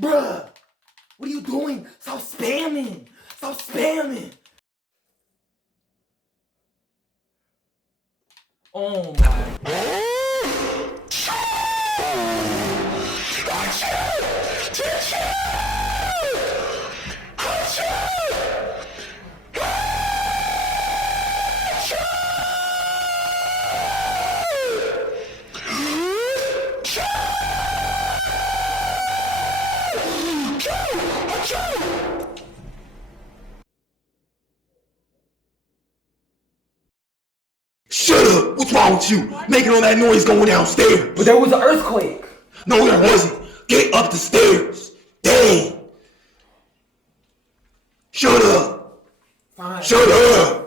Bruh, what are you doing? Stop spamming. Stop spamming. Oh my. Shut up! What's wrong with you? Making all that noise going downstairs. But there was an earthquake. No, there wasn't. Get up the stairs. Dang. Shut up. Fine. Shut up.